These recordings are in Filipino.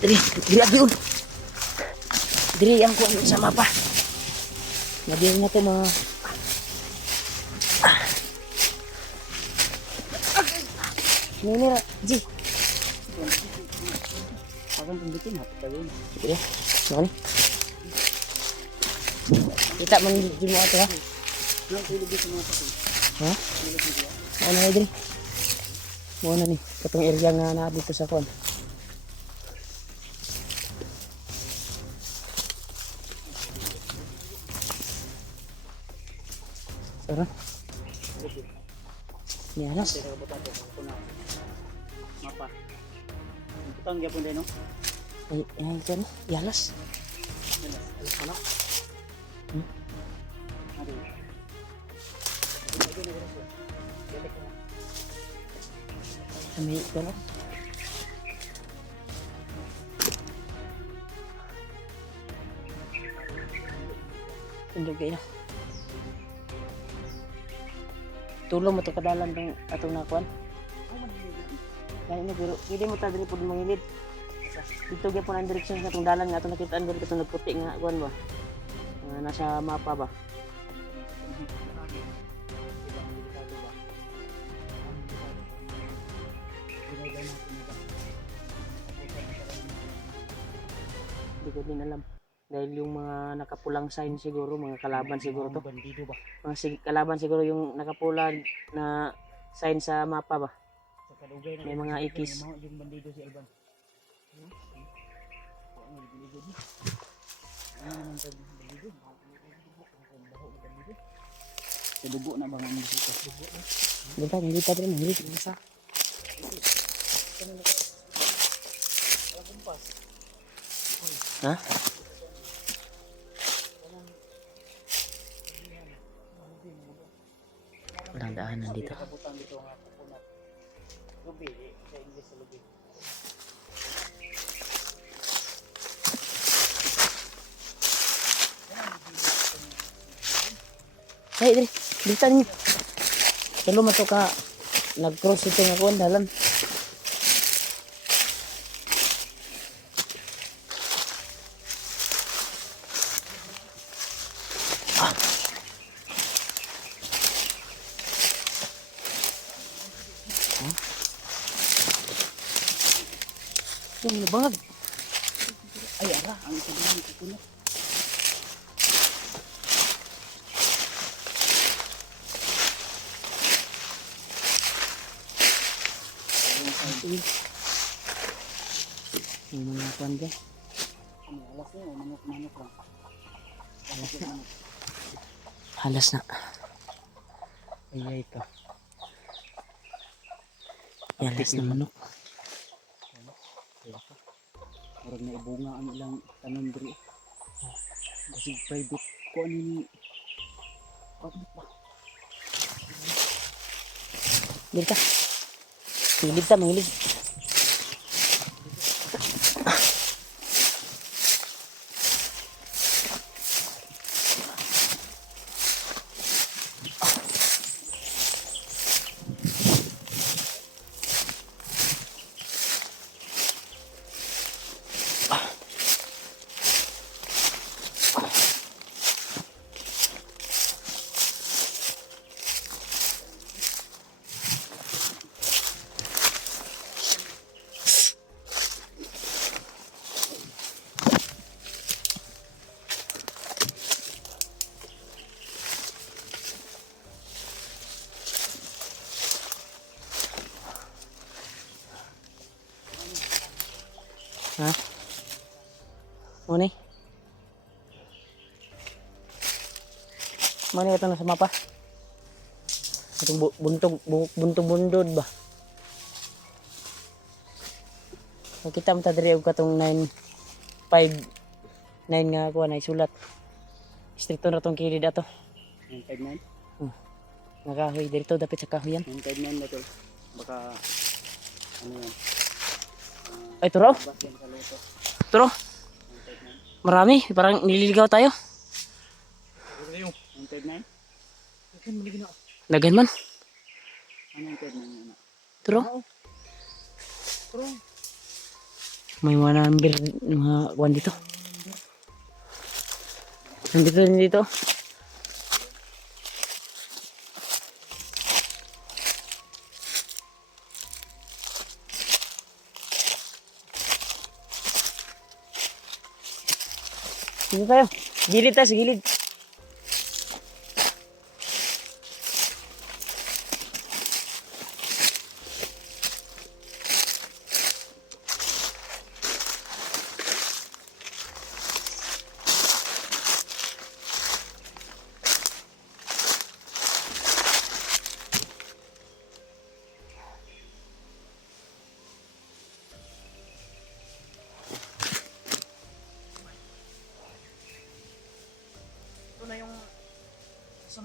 Diri agiun. Diri ang kuan sa mapa. Nadiyan na to mga Nini ra, Ji. Akan tunjukin hati kalian. Ya, mana? Kita menuju mau apa? Nanti lebih semua apa? Hah? Mau na diri. Mau na ni, katong area nga na dito sa kuan. Sarap. Ni alas. Mapa. Kita nggak pun deh no. Ay, kan, yalas. Alas mana? Aduh. Kami kono. Tundog kayo. Tulong mo to kadalan tong atong nakuan. Kaya ini pero pwede mo ta diri pud mangilid. Dito gyud po ang direksyon sa atong dalan nga atong nakitaan diri katong nagputi nga kuan ba. Nasa mapa ba. Hindi ko din alam. Dahil yung mga nakapulang sign siguro, mga kalaban siguro to. Bandido ba? Mga kalaban siguro yung nakapulang na sign sa mapa ba. Sa kalugay na May mga ikis. yung bandido si Alban. Sa dugo na ba ang dito? Dugo na. Hindi pa rin, hindi pa. Ha? Walang daanan dito. Kabutan dito nga pupunat. Lubi, sa English sa lubi. Hey, dito niyo. Kalau mato ka nag-cross ito nga kuan dalan. Yung bangag. Ay, ara. Ang isa din pupunat. Yung mga kuan dyan. Ano, alas na yun, manok lang. Halas na. Halas na. Ay, ito. Halas na manok. Murag na ibunga ang ilang tanom diri. Kasi private ko ano ni public ba? Dito ka. Hilid ta, mahilid. Ha? Muna eh. Muna ito na sa mapa. Itong buntong-bundod ba? Nakita mo tadiri og katong 959 nga kuha na isulat. Stricto na tong kilid ato. 959? Nakahoy dito dapat sa kahoy yan. 959 na to. Baka ano yan? Ay turo. Bas yan sa luto. Turo. Marami, parang nililigaw tayo. 959? Dagan man. Ano 959 ano? Turo. May mga number, mga kuwan dito. Nandito din dito. Dito tayo. Gilid tayo sa gilid.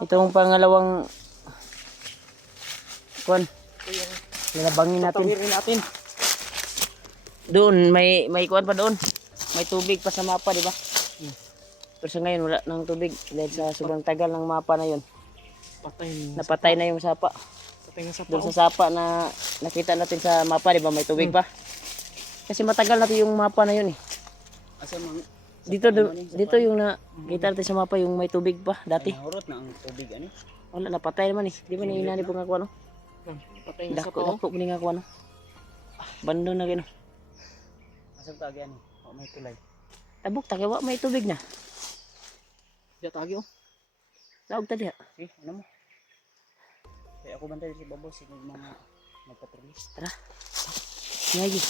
Itong pangalawang kuwan. Lalabangin natin. Tawirin natin. Doon may kuwan pa doon. May tubig pa sa mapa, di ba? Pero sa ngayon wala nang tubig dahil sa sobrang tagal ng mapa na 'yon. Napatay na yung sapa. Patay na sa Doon sa sapa na nakita natin sa mapa, di ba? May tubig pa. Kasi matagal natin yung mapa na 'yon eh. Asa man Dito yung nakita natin sa mapa yung may tubig pa dati. nahurot na ang tubig ani. Wala, napatay naman eh. Di ba inani po nga kuwan, no? Patay na sa pao. Dako po nga kuwan, no? Bando na gino. Asa tagi ani? O may tulay. Tabok takiwa may tubig na. Diya tagi oh. Laog ta diha. Ano mo? Kaya ako bantay si Babo si mga nagpatrollis. Tara. Ngayon.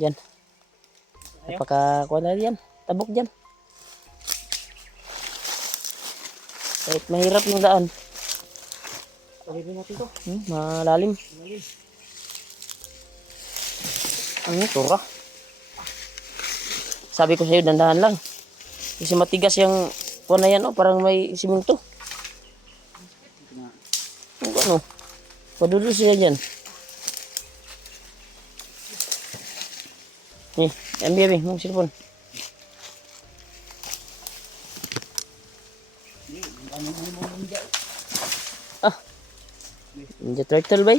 Yan. Napaka-kuha na yan. Tabok dyan. Kahit mahirap yung daan. Tawirin natin to. Malalim. Ano tura? Sabi ko sa'yo, dandahan lang. Kasi matigas yung kuha na yan, oh, parang may simento. Ano? Padulo siya dyan. Ambil mong cellphone. Ninja Turtle ba?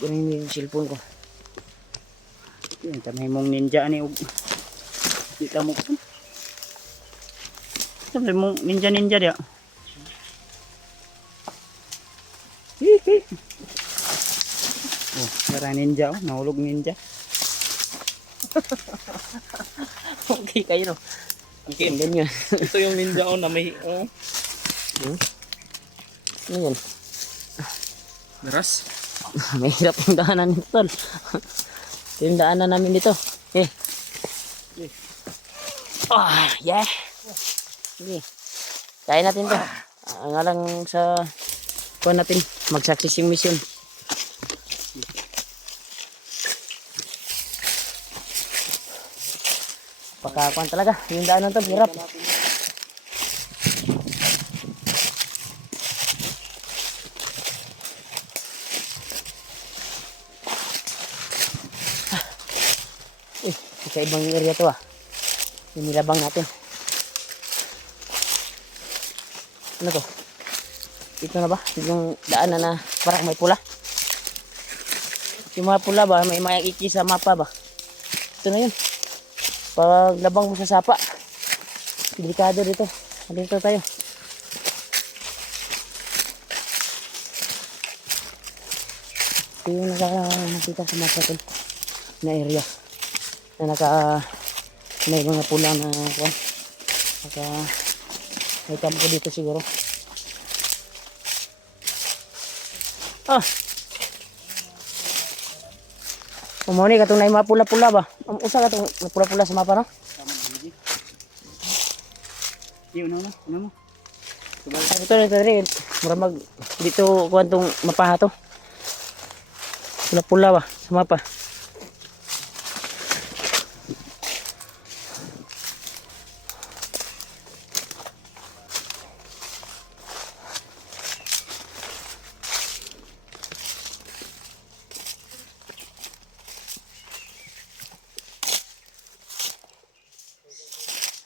Kunin mo yung cellphone ko. Yun, tamay mong ninja ani og kita mo. Tamay mong ninja dia. Oh, kara ninja oh, nahulog ninja. Okay kayo no. Okay, ganyan. Ito yung ninja oh na may oh. Ano yan? Beras. Mahirap yung daanan nito, tol. Ito yung daanan namin dito. Yeah. Sige. Kaya natin to. Nga lang sa kuha natin. Mag-success yung mission. Pagkakuan talaga. Yung daanan to, hirap. Sa ibang area to yung nilabang natin. Ano to? Ito na ba? Yung daanan na parang may pula. Yung mga pula ba? May makikita sa mapa ba? Ito na yun. Pag labang mo sa sapa. Delikado dito. Dito tayo. Ito yung nakakita sa mapa to na area. Na may mga pula na may kampo dito siguro. Umuni katong na mga pula-pula ba? Usa katong pula-pula sa mapa no? Yun ano mo? Ito rin. Mura dito kuwantong mapaha to. Pula-pula ba sa mapa?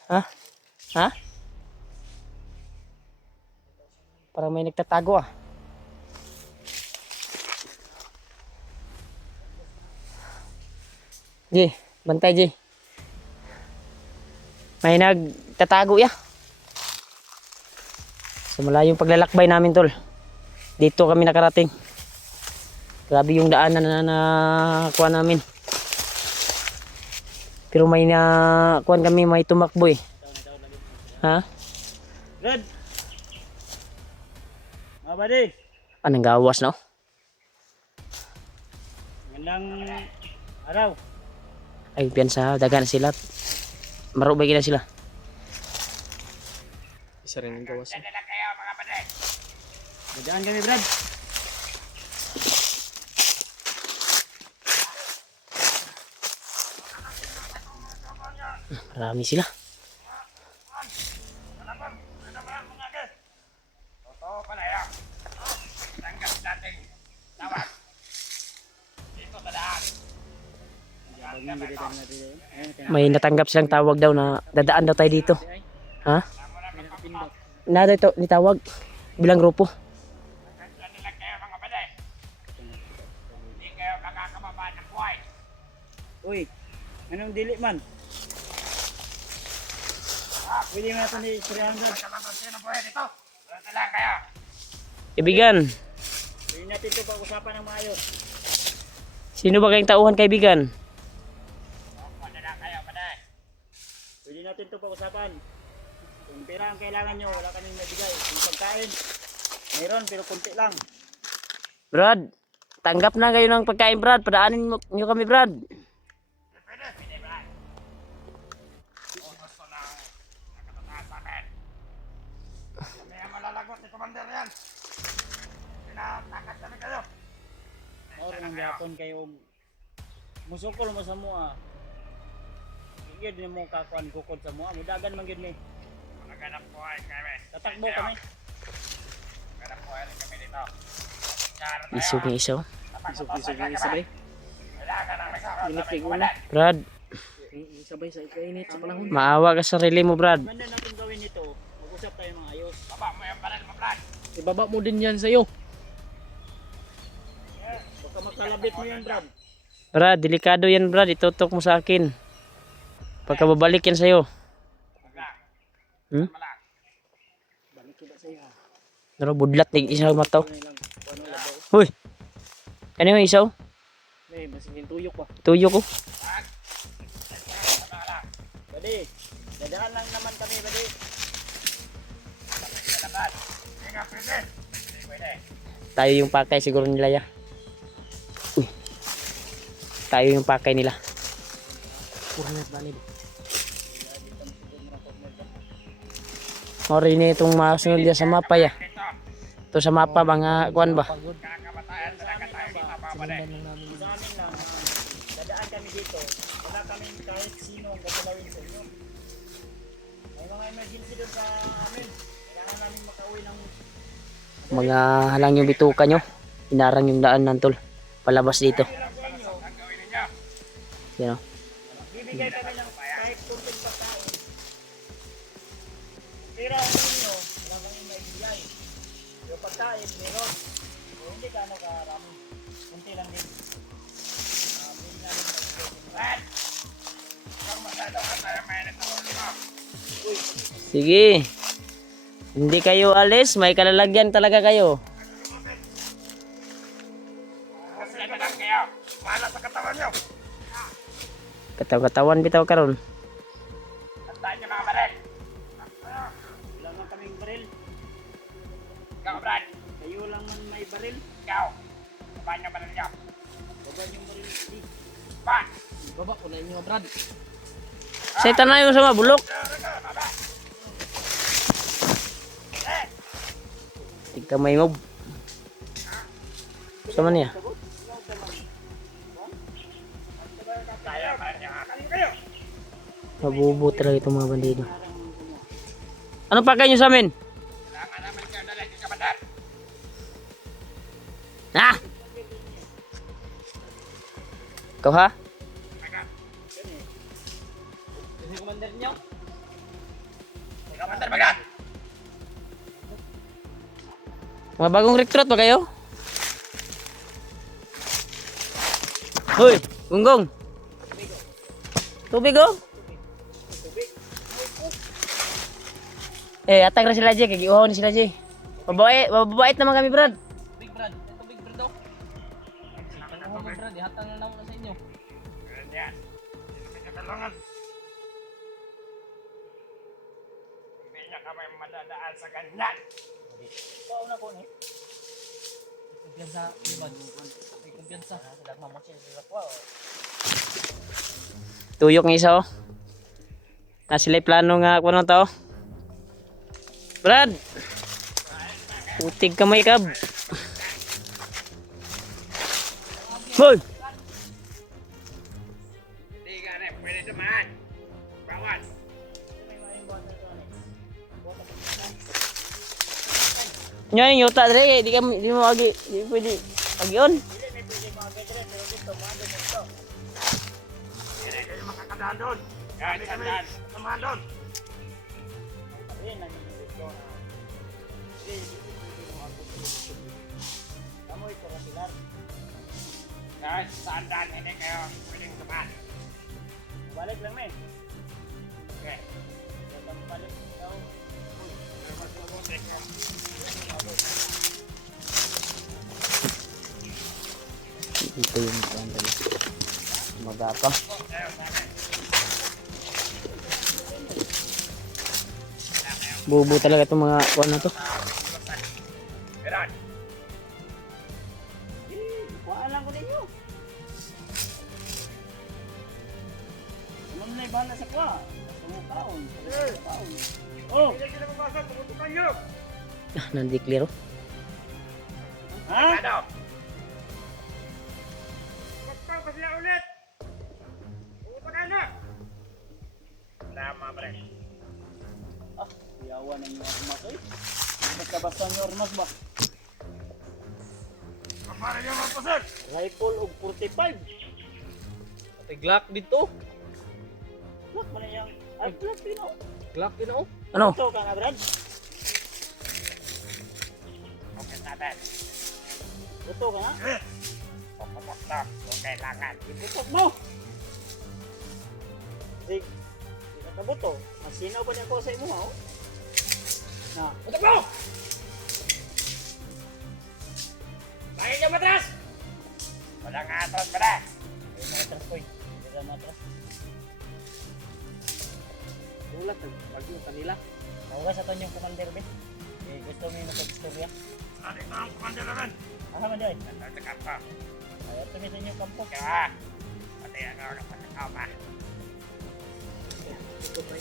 Ha? Ha? Parang may nagtatago ah. Ji, bantay Ji. May nagtatago ya. Sa malayong paglalakbay namin tol. Dito kami nakarating. Grabe yung daanan na kuha namin. Pero may kuha kami, may tumakbo eh. Ha? Brad! Mga buddy! Anong gawas no? Magandang araw. Ay piyansa, dagan na sila. Marubay na sila. Isa rin ang gawas. Dadaan kami, Brad. Marami sila. May natanggap silang tawag daw na dadaan daw tayo dito. Ha? Na ito nitawag bilang grupo. Uy, anong dili man? Pwede mo natin ni 300. Kaibigan, Pwede natin ito pag-usapan ng maayos. sino ba kayong tauhan kaibigan? Pwede natin ito pag-usapan. Kung pera ang kailangan nyo, wala kaming mabigay. Kung pagkain, mayroon pero konti lang. Brad, tanggap na kayo ng pagkain Brad. Padaanin nyo kami Brad. Or nang yapon kayo musukol mo sa mua. Igid ni mo kakuan kukod sa mua, mudagan man gyud ni. Naganap po ay kami. Tatakbo kami. Naganap po ay kami dito. Isog ng isaw. Isog-isog yung isa ba eh. Init kay una. Brad, Sabay sa ikainit sa panahon. maawa ka sa sarili mo Brad. Manda natin gawin nito. Mag-usap tayo mga ayos. Baba mo yung baril mo, Brad. Ibaba mo din yan sa'yo. Baka makalabit mo yan, Brad. Brad, delikado yan Brad. Itutok mo sa akin. Pagka babalik yan sa'yo. Hmm? Balik ko ba sa'yo? Pero budlat ng isaw mataw. Uy! Ano yung isaw? Eh, masiging tuyok pa. Tuyo ko. Badi, dadaan lang naman kami, Badi. Tayo yung pakay siguro nila ya. Uy. Tayo yung pakay nila. Purnet balid. Ori na itong masunod niya sa mapa ya. Ito sa mapa mga kuan ba? Pagod. Sinundan lang namin. Sa amin lang, dadaan kami dito. Wala kami kahit sino ang gagalawin sa inyo. May mga emergency doon sa amin. Kailangan namin makauwi ng Mga halang yung bituka nyo. Inarang yung daan ng tol. Palabas dito. Yan o. bibigay kami ng kahit kunting pagkain. Pera ang ninyo, wala kami maibigay. Yung pagkain, meron. O hindi ka ano karami. Kunti lang din. Bili namin maibigay. Sige. Hindi kayo alis. May kalalagyan talaga kayo. Kataw-katawan bitaw karon. Wala nga kaming baril. Ikaw, Brad. Kayo lang man may baril. Ikaw. Baba niyo baril niyo. Baba niyo baril. Di. Baba ko na inyo, Brad. Say tanay mo sama bulok. Tigka may mob. Sama niya. Mabubo talaga itong mga bandido. Ano pa kayo sa amin? Ha? Ikaw ha? Kasi commander nyo. Mga bagong recruit ba kayo? Hoy, gunggong. Tubig oh. Atag na sila Jay, kagiuhaw ni sila Jay. Mababait naman kami, Brad. Big Brad. Ito Big Brad daw. Ano Big Brad? Ihatang na naman sa inyo. Ganyan. Hindi ka talungan. Hindi niya kami madadaan sa ganyan. Ikaw na ko ni. Kumpiyansa. Ibad. Kumpiyansa. Tuyok ng isa oh. Na sila'y plano nga ako nung to. Brad! Putig kamay kab. Hoy! Hindi ka na pwede dumaan. Bawas. Nyo yung yuta dre, di mo agi, di pwede agion. Dili may pwede mga dire pero dito maado mo to. Hindi kayo makakadaan doon. Hindi kami tumahan doon. Ayun na dito. Kamu ito ka sila. Kahit saan daan hindi kayo pwedeng tumahan. Balik lang men. Okay. Datang balik daw. Pero mas mabuti ko. Ito yung ano. Magapa. Bubo talaga itong mga kuwan na to. Meron. Kuhaan lang ko ninyo. Ano na ibahala sa kwa? Sumukaon. Oh! Hindi sila mabasa. Tumutukan nyo. Nandiklir oh. Ha? Ano? Magpang pa sila ulit. Tumutukan nyo. Tama pre. Yawa ng mga armas eh. Basta-basta ng armas ba? Para nyo mapasal. Rifle og 45. Pati Glock dito. Look mo na yung... Ay, Glock din oh. Glock din ako. Ano? Ito ka na, Brad. Okay natin. Ito ka na. Papatok na kung kailangan. Iputok mo. Sig. Hindi ka buto. Masinaw ba niya ko sa imo ha? Oh? Na. Putok mo! Bakit yung matras? Walang atras ba na? Ay, matras ko eh. Hindi ka matras. Ulat. Pag yung kanila. Naura sa tanyong commander be. Eh, gusto mo yung mag-istorya. Saan ito ang kumanda naman? Aha man dyan. Nagtatakap pa. Ay, ito may tanyong kampo. Kaya, pati ano ang napatakaw pa. Ito ba?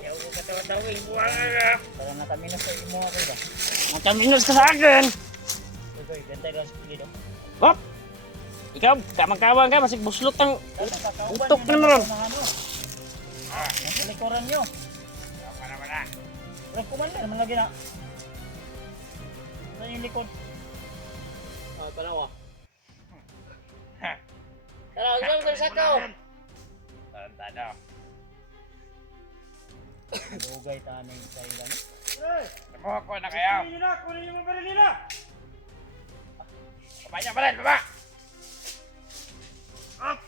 Ayaw ko katawa-tawin. Buwan na. Para nakaminos sa imo ako ba? Mataminos ka sa akin! Ito, ganda ka sa pilido. Hop! Ikaw, kamang-kawang ka, masig buslot ang utok naman. Nasa likuran nyo. Ayaw pa naman na. Walang commander, man lagi na. Saan yung likod? Panawa. Tara, isang sakaw. Tarantado. Dugay taning sa ilan. Tumuha ko na kayo. Kunin yung mga baril nila! Baba niya pa rin, baba! Up!